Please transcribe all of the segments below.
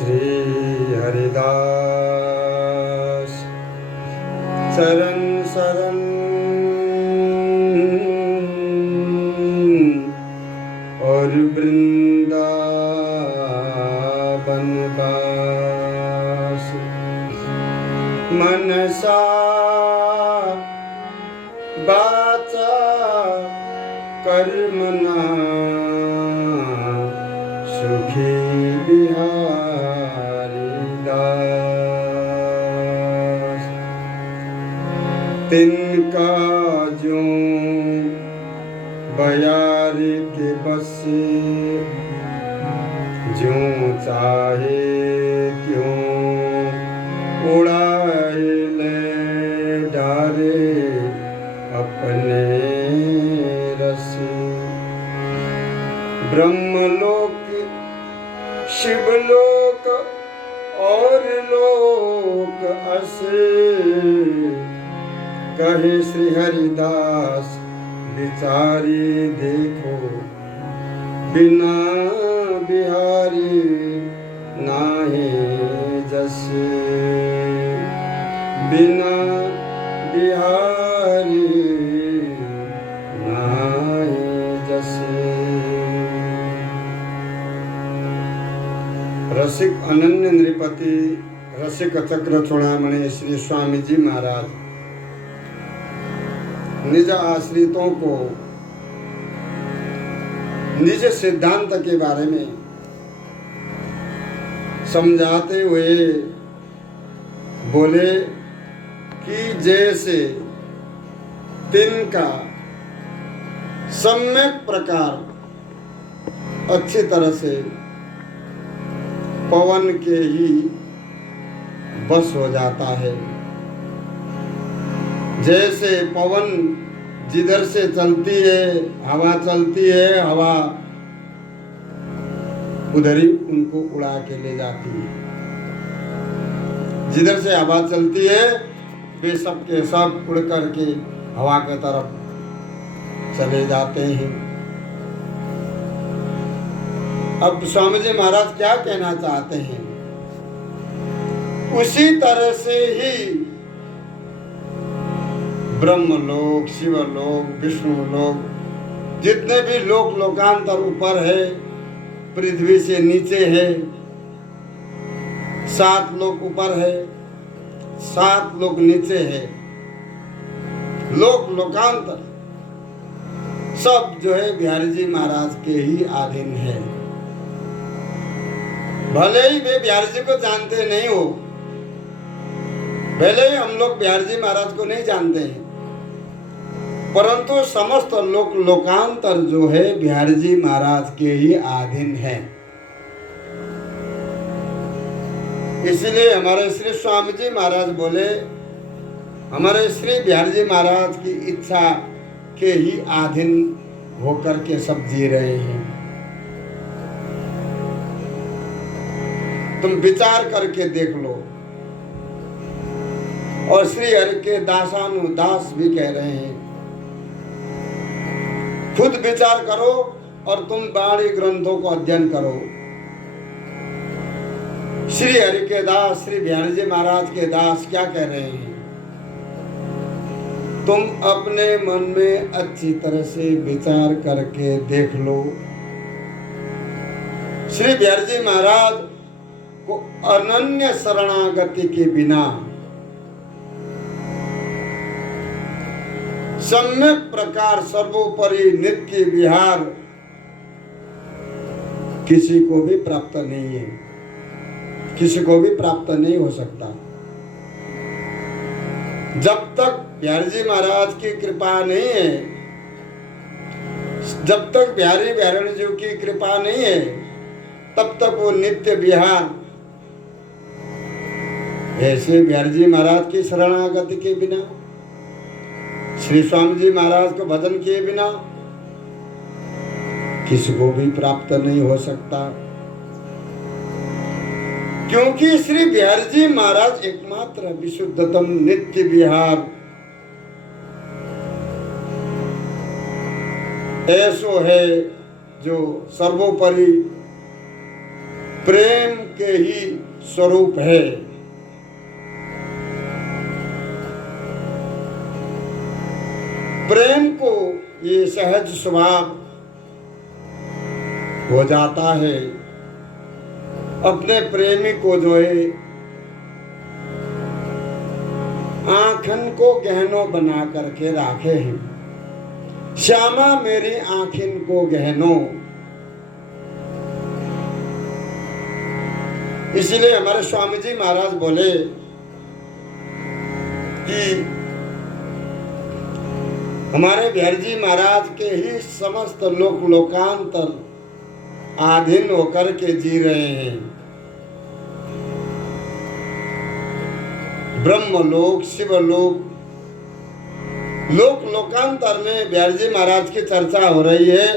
श्री हरिदास चरण शरण और वृंदावन वास मनसा वाचा कर्मणा सुखी बिहारी दास। तिनका जो बयारी के बस जो चाहे त्यों उड़ाए ले डारे अपने रस। ब्रह्मलोक शिवलोक और लोक अस कहे श्री हरिदास बिचारी देखो बिना बिहारी नाहे जस। बिना बिहारी नाहे जस। रसिक अनन्य नृपति रसिक चक्र चूड़ामणि श्री स्वामी जी महाराज निज आश्रितों को निज सिद्धांत के बारे में समझाते हुए बोले कि जैसे तिनका सम्यक प्रकार अच्छी तरह से पवन के ही बस हो जाता है। जैसे पवन जिधर से चलती है हवा चलती है, हवा उधर ही उनको उड़ा के ले जाती है। जिधर से हवा चलती है वे सब के सब उड़ करके हवा की तरफ चले जाते हैं। अब स्वामी जी महाराज क्या कहना चाहते हैं? उसी तरह से ही ब्रह्मलोक शिवलोक विष्णुलोक जितने भी लोक लोकांतर ऊपर है, पृथ्वी से नीचे है, 7 लोक ऊपर है, 7 लोक नीचे है, लोक लोकांतर सब जो है बिहारी जी महाराज के ही अधीन है। भले ही वे बिहारी जी को जानते नहीं हो, भले ही हम लोग बिहारी जी महाराज को नहीं जानते हैं, परंतु समस्त लोक लोकांतर जो है बिहारी जी महाराज के ही अधीन है। इसलिए हमारे श्री स्वामी जी महाराज बोले हमारे श्री बिहारी जी महाराज की इच्छा के ही अधीन होकर के सब जी रहे हैं। तुम विचार करके देख लो। और श्री हरि के दासानुदास भी कह रहे हैं, खुद विचार करो और तुम वाणी ग्रंथों को अध्ययन करो। श्री हरि के दास श्री बिहारी जी महाराज के दास क्या कह रहे हैं? तुम अपने मन में अच्छी तरह से विचार करके देख लो। श्री बिहारी जी महाराज को अनन्य शरणागति के बिना सम्यक प्रकार सर्वोपरि नित्य विहार किसी को भी प्राप्त नहीं है, किसी को भी प्राप्त नहीं हो सकता। जब तक बिहारी जी महाराज की कृपा नहीं है, जब तक बिहारी बिहारी जी की कृपा नहीं है, तब तक वो नित्य विहार ऐसे बिहारी जी महाराज की शरणागति के बिना, श्री स्वामी जी महाराज को भजन किए बिना किसी को भी प्राप्त नहीं हो सकता। क्योंकि श्री बिहारी जी महाराज एकमात्र विशुद्धतम नित्य विहार ऐसो है जो सर्वोपरि प्रेम के ही स्वरूप है। प्रेम को ये सहज स्वभाव हो जाता है। अपने प्रेमी को जो है आँखन को गहनो बना करके राखे हैं। श्यामा मेरी आँखिन को गहनो। इसलिए हमारे स्वामी जी महाराज बोले कि हमारे बिहारी जी महाराज के ही समस्त लोक लोकांतर आधीन होकर के जी रहे हैं। ब्रह्मलोक, शिवलोक, लोक लोकांतर में बिहारी जी महाराज की चर्चा हो रही है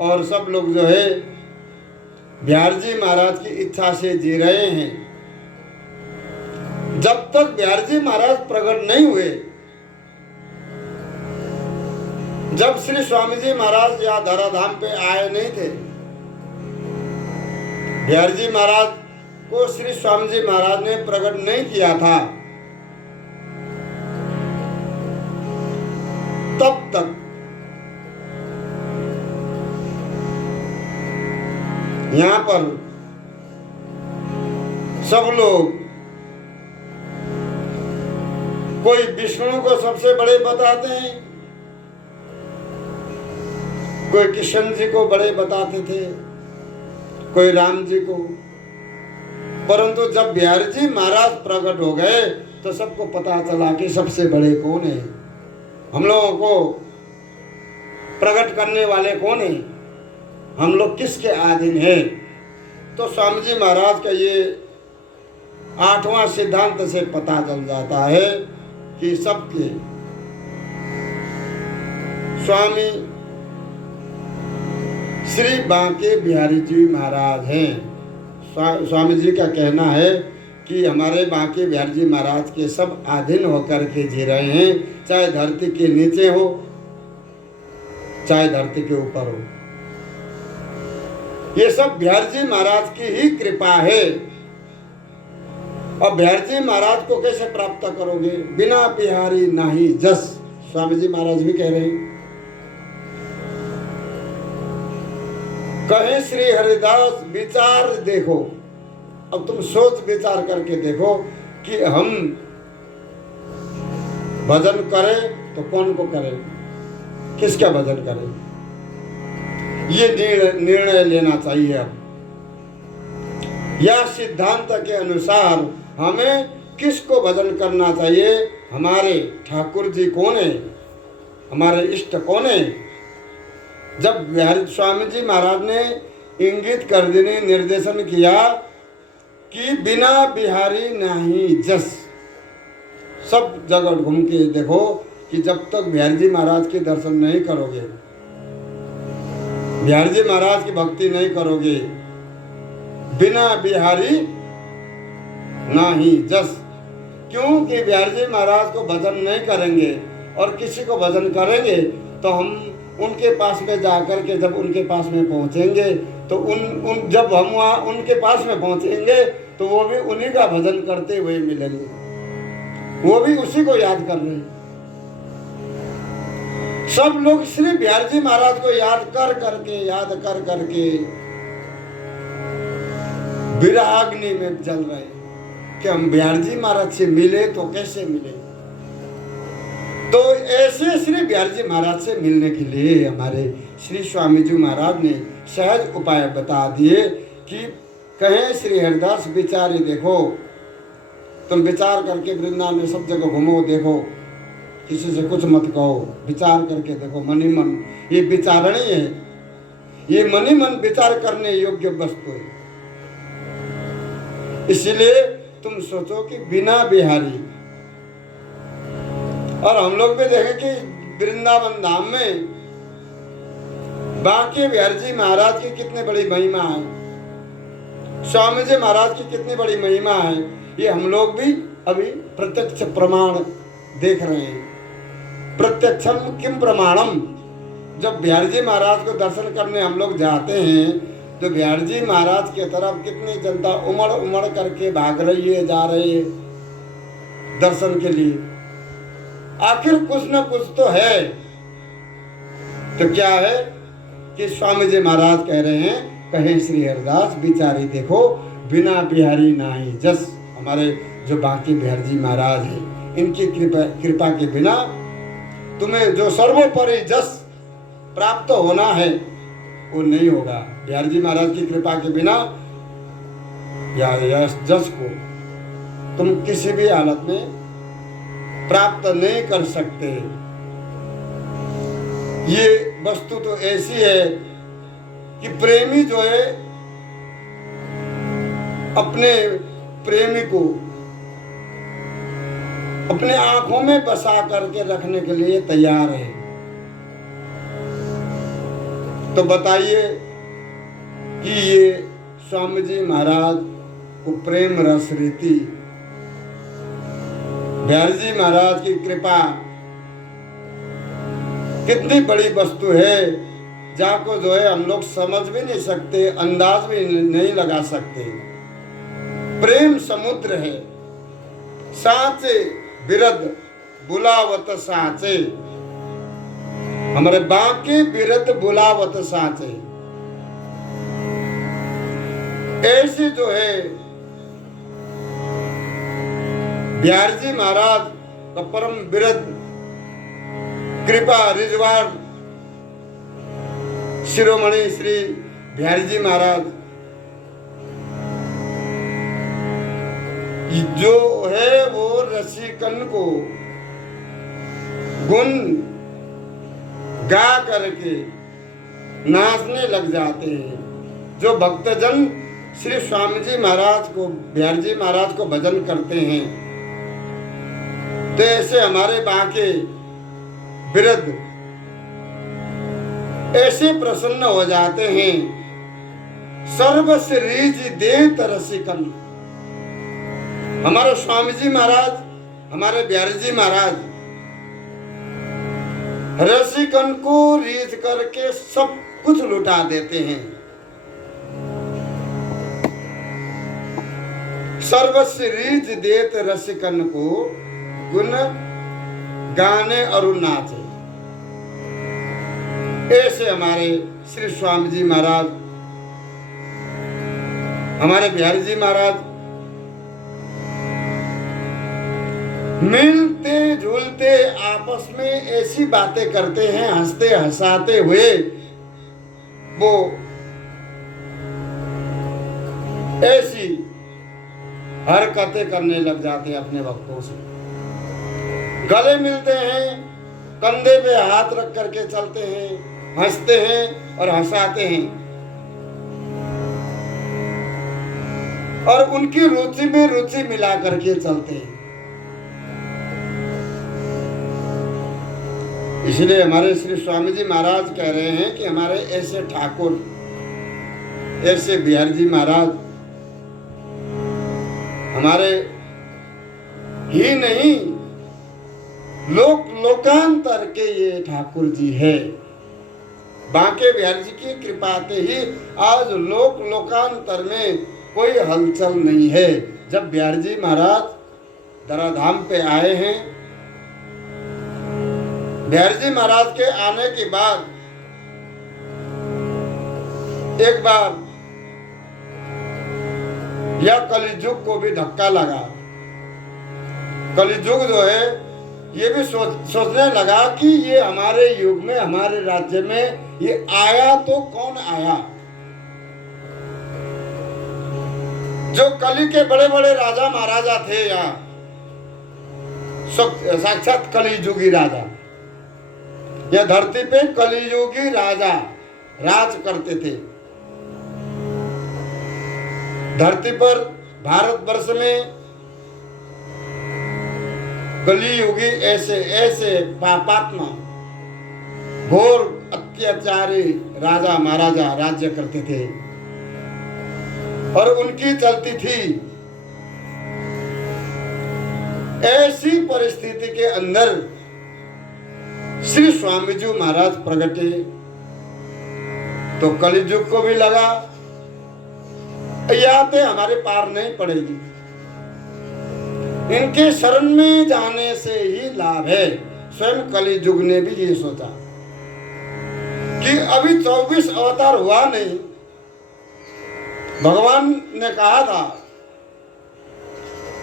और सब लोग जो है बिहारी जी महाराज की इच्छा से जी रहे हैं। जब तक बिहारी जी महाराज प्रकट नहीं हुए, जब श्री स्वामी जी महाराज या धराधाम पे आए नहीं थे, बिहारी जी महाराज को श्री स्वामी जी महाराज ने प्रकट नहीं किया था, तब तक यहाँ पर सब लोग कोई विष्णु को सबसे बड़े बताते हैं, कोई कृष्ण जी को बड़े बताते थे, कोई राम जी को। परंतु जब बिहारी जी महाराज प्रकट हो गए तो सबको पता चला कि सबसे बड़े कौन है, हम लोगों को प्रकट करने वाले कौन है, हम लोग किसके अधीन हैं। तो स्वामी जी महाराज का ये 8वां सिद्धांत से पता चल जाता है कि सबके स्वामी श्री बांके बिहारी जी महाराज हैं। स्वामी जी का कहना है कि हमारे बांके बिहारी जी महाराज के सब अधीन होकर के जी रहे हैं, चाहे धरती के नीचे हो चाहे धरती के ऊपर हो। ये सब बिहारी जी महाराज की ही कृपा है। और बिहारी जी महाराज को कैसे प्राप्त करोगे? बिना बिहारी नाही जस, स्वामी जी महाराज भी कह रहे हैं। कहे श्री हरिदास विचार देखो, अब तुम सोच विचार करके देखो कि हम भजन करें तो कौन को करें, किसका भजन करें, ये निर्णय लेना चाहिए। अब या सिद्धांत के अनुसार हमें किसको भजन करना चाहिए, हमारे ठाकुर जी कौन है, हमारे इष्ट कौन है। जब बिहारी स्वामी जी महाराज ने इंगित कर देने निर्देशन किया कि बिना बिहारी नहीं जस, सब जगह घूम के देखो कि जब तक बिहारी जी महाराज के दर्शन नहीं करोगे, बिहारी जी महाराज की भक्ति नहीं करोगे, बिना बिहारी नहीं जस। क्योंकि बिहारी जी महाराज को भजन नहीं करेंगे और किसी को भजन करेंगे तो हम उनके पास में जाकर के जब उनके पास में पहुंचेंगे तो जब हम वहाँ उनके पास में पहुंचेंगे तो वो भी उन्हीं का भजन करते हुए मिलेंगे, वो भी उसी को याद कर रहे हैं। सब लोग श्री बिहारी जी महाराज को याद कर करके विराग्नि में जल रहे हैं कि हम बिहारी जी महाराज से मिले तो कैसे मिले। तो ऐसे श्री बिहारी जी महाराज से मिलने के लिए हमारे श्री स्वामी जी महाराज ने सहज उपाय बता दिए कि कहें श्री हरिदास विचार देखो, तुम विचार करके वृंदावन में सब जगह घूमो, देखो, किसी से कुछ मत कहो, विचार करके देखो मनी मन। ये विचारणी है, ये मनी मन विचार करने योग्य वस्तु है। इसलिए तुम सोचो कि बिना बिहारी, और हम लोग भी देखें कि वृंदावन धाम में बांके बिहारी जी महाराज की कितनी बड़ी महिमा है, स्वामी जी महाराज की कितनी बड़ी महिमा है, ये हम लोग भी अभी प्रत्यक्ष प्रमाण देख रहे हैं। प्रत्यक्षम किम प्रमाणम। जब बिहारी जी महाराज को दर्शन करने हम लोग जाते हैं तो बिहार जी महाराज के तरफ कितनी जनता उमड़ उमड़ करके भाग रही है, जा रही है दर्शन के लिए। आखिर कुछ न कुछ तो है। तो क्या है कि स्वामी जी महाराज कह रहे हैं, कहे श्री हरिदास बिचारी देखो बिना बिहारी नाही जस। हमारे जो बाकी बिहार जी महाराज हैं, इनकी कृपा के बिना तुम्हें जो सर्वोपरि जस प्राप्त होना है वो नहीं होगा। बिहार जी महाराज की कृपा के बिना या जस को तुम किसी भी हालत में प्राप्त नहीं कर सकते। ये वस्तु तो ऐसी है कि प्रेमी जो है अपने प्रेमी को अपने आंखों में बसा करके रखने के लिए तैयार है। तो बताइए कि ये स्वामी जी महाराज को प्रेम रस रीति, बिहार जी महाराज की कृपा कितनी बड़ी वस्तु है, जाको जो है हम लोग समझ भी नहीं सकते, अंदाज भी नहीं लगा सकते। प्रेम समुद्र है, साचे बिरद बुलावत साचे, हमारे बाकी बिरद बुलावत साचे। ऐसी जो है बिहार जी महाराज का परम बिरद कृपा रिजवान शिरोमणि श्री बिहार जी महाराज जो है वो रसिकन को गुण गा करके नाचने लग जाते हैं। जो भक्तजन श्री स्वामी जी महाराज को, बिहार जी महाराज को भजन करते हैं, तो ऐसे हमारे बाके बिरद ऐसे प्रसन्न हो जाते हैं। सर्वस्व रीज देत रसिकन, हमारे स्वामी जी महाराज, हमारे बिहार जी महाराज रसिकन को रीझ करके सब कुछ लुटा देते हैं। सर्वस्व रीझ देत रसिकन को गुण गाने और नाचे। ऐसे हमारे श्री स्वामी जी महाराज, हमारे बिहार जी महाराज मिलते झूलते आपस में ऐसी बातें करते हैं, हंसते हंसाते हुए वो ऐसी हरकतें करने लग जाते हैं अपने भक्तों से। गले मिलते हैं, कंधे पे हाथ रख करके चलते हैं, हंसते हैं और हंसाते हैं, और उनकी रुचि में रुचि मिला करके चलते हैं। इसलिए हमारे श्री स्वामी जी महाराज कह रहे हैं कि हमारे ऐसे ठाकुर, ऐसे बिहार जी महाराज हमारे ही नहीं लोकांतर के ये ठाकुर जी है। बांके बिहार जी की कृपा से ही आज लोकांतर में कोई हलचल नहीं है। जब बिहार जी महाराज धराधाम पे आए हैं, बिहार जी महाराज के आने के बाद एक बार यह कलिजुग को भी धक्का लगा। कलिजुग जो है ये भी सोचने लगा कि ये हमारे युग में, हमारे राज्य में ये आया तो कौन आया। जो कली के बड़े बड़े राजा महाराजा थे यहाँ, साक्षात कलिजुगी राजा, यह धरती पे कलियुगी राजा राज करते थे। धरती पर भारतवर्ष में कलियुगी ऐसे ऐसे पापात्मा घोर अत्याचारी राजा महाराजा राज्य करते थे, और उनकी चलती थी। ऐसी परिस्थिति के अंदर श्री स्वामी जी महाराज प्रगटे तो कलियुग को भी लगा याते हमारे पार नहीं पड़ेगी। इनके शरण में जाने से ही लाभ है। स्वयं कलि युग ने भी ये सोचा कि अभी 24 अवतार हुआ नहीं। भगवान ने कहा था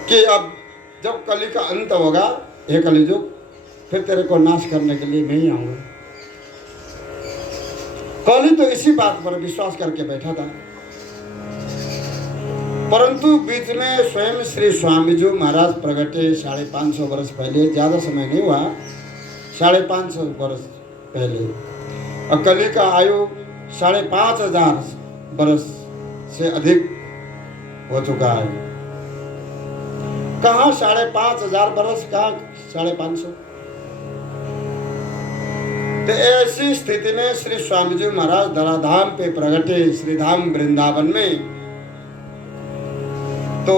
कि अब जब कलि का अंत होगा, हे कलियुग, फिर तेरे को नाश करने के लिए मैं ही आऊंगा। कलि तो इसी बात पर विश्वास करके बैठा था, परंतु बीच में स्वयं श्री स्वामी जी महाराज प्रगटे 550 वर्ष पहले। ज्यादा समय नहीं हुआ, 550 वर्ष पहले। और कलि का आयु 5500 वर्ष से अधिक हो चुका है। कहाँ 5500 वर्ष, कहाँ 550। तो ऐसी स्थिति में श्री स्वामी जी महाराज धराधाम पे प्रगटे, श्रीधाम वृंदावन में। तो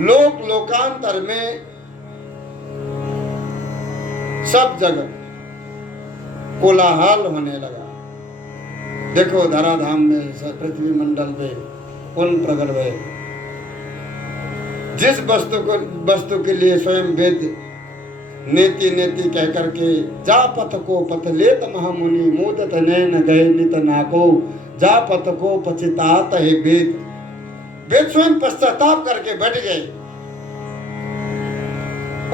लोक लोकांतर में सब जगह कोलाहल होने लगा। देखो धराधाम में, पृथ्वी मंडल में पुन प्रकट हुए। जिस वस्तु के लिए स्वयं वेद नेति नेति कह करके जा पथ को पथ लेत महामुनि मोदत नैन गए नित नाको, जा पथ को पचितात है वेद। वेद स्वयं पश्चाताप करके बैठ गए।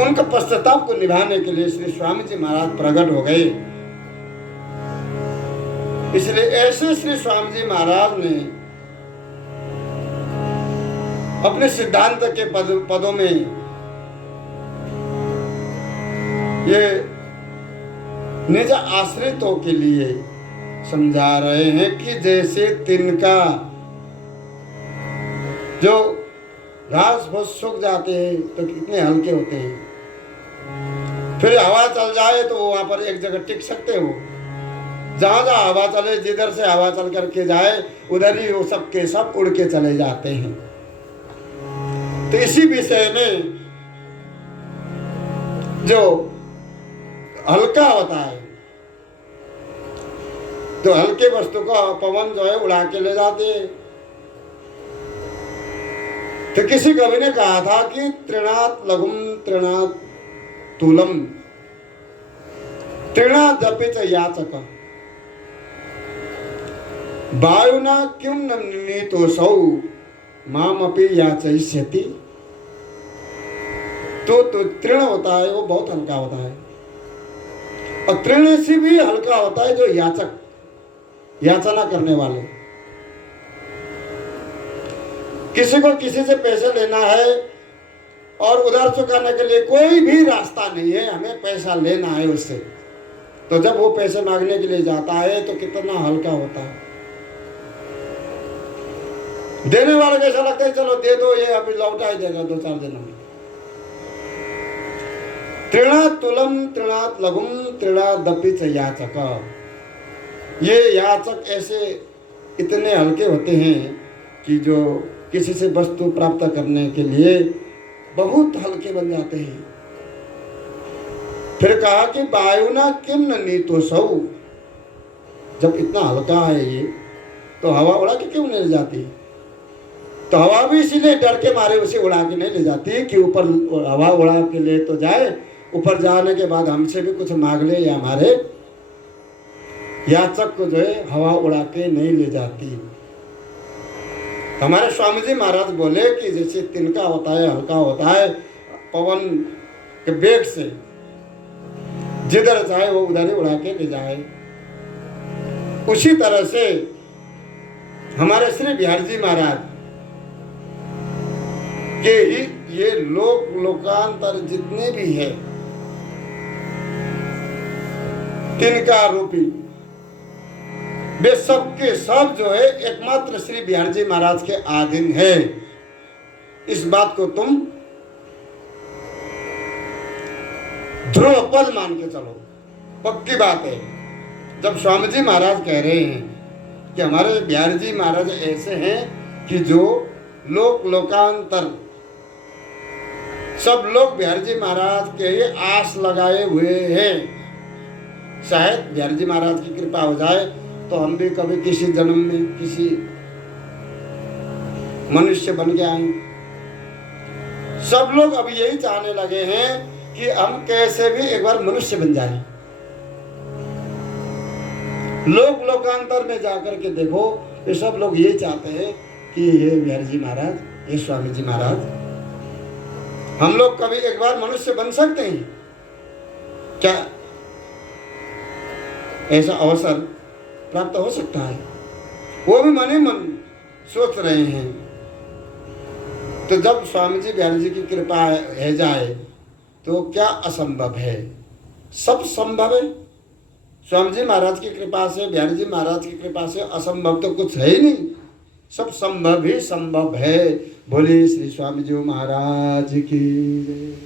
उनका पश्चाताप को निभाने के लिए श्री स्वामी जी महाराज प्रकट हो गए। इसलिए ऐसे श्री स्वामी जी महाराज ने अपने सिद्धांत के पदों में ये निज आश्रितों के लिए समझा रहे हैं कि जैसे तिनका जो घास फूस सूख जाते हैं तो कितने हल्के होते हैं, फिर हवा चल जाए तो वो वहां पर एक जगह टिक सकते हो। जहां जहां हवा चले, जिधर से हवा चल करके जाए उधर ही वो सब के सब उड़ के चले जाते हैं। तो इसी विषय में जो हल्का होता है, तो हल्के वस्तु को पवन जो है उड़ा के ले जाते हैं। तो किसी कवि ने कहा था कि तृणात लघुम तृणात तुलम तृणात जपित याचक वायुना किम न नीतोसौ मामपि याचयिष्यति। तो तृण होता है वो बहुत हल्का होता है, और तृण से भी हल्का होता है जो याचक, याचना करने वाले। किसी को किसी से पैसे लेना है और उधार चुकाने के लिए कोई भी रास्ता नहीं है, हमें पैसा लेना है उससे, तो जब वो पैसे मांगने के लिए जाता है तो कितना हल्का होता है। देने वाले को ऐसा लगता है चलो दे दो, ये अभी लौटा ही देगा 2-4 दिनों में। तृणात तुलम तृणात लघुम तृणात दपित याचक। ये याचक ऐसे इतने हल्के होते हैं कि जो किसी से वस्तु प्राप्त करने के लिए बहुत हल्के बन जाते हैं। फिर कहा कि वायुना किम न नीतोसौ, जब इतना हल्का है ये तो हवा उड़ा के क्यों नहीं ले जाती? तो हवा भी इसीलिए डर के मारे उसे उड़ा के नहीं ले जाती कि ऊपर हवा उड़ा के ले तो जाए, ऊपर जाने के बाद हमसे भी कुछ मांग ले, या हमारे याचक को जो है हवा उड़ा के नहीं ले जाती। हमारे स्वामी जी महाराज बोले कि जैसे तिनका होता है, हल्का होता है, पवन के वेग से जिधर चाहे वो उधर ही उड़ा के ले जाए, उसी तरह से हमारे श्री बिहारी जी महाराज के ही ये लोक लोकांतर जितने भी है तिनका रूपी, वे सब के सब जो है एकमात्र श्री बिहारी जी महाराज के अधीन है। इस बात को तुम ध्रुव पद मान के चलो, पक्की बात है। जब स्वामी जी महाराज कह रहे हैं कि हमारे बिहारी जी महाराज ऐसे हैं कि जो लोक लोकांतर सब लोग बिहारी जी महाराज के ही आस लगाए हुए हैं, शायद बिहारी जी महाराज की कृपा हो जाए तो हम भी कभी किसी जन्म में किसी मनुष्य बन के आए। सब लोग अब यही चाहने लगे हैं कि हम कैसे भी एक बार मनुष्य बन जाएं। लोकांतर में जाकर के देखो, ये सब लोग ये चाहते हैं कि ये बिहारी जी महाराज, ये स्वामी जी महाराज, हम लोग कभी एक बार मनुष्य बन सकते हैं क्या? ऐसा अवसर प्राप्त हो सकता है? वो भी मन ही मन सोच रहे हैं। तो जब स्वामी जी बिहारी जी की कृपा है जाए तो क्या असंभव है? सब संभव है। स्वामी जी महाराज की कृपा से, बिहारी जी महाराज की कृपा से असंभव तो कुछ है ही नहीं, सब संभव ही संभव है। बोले श्री स्वामी जी महाराज की।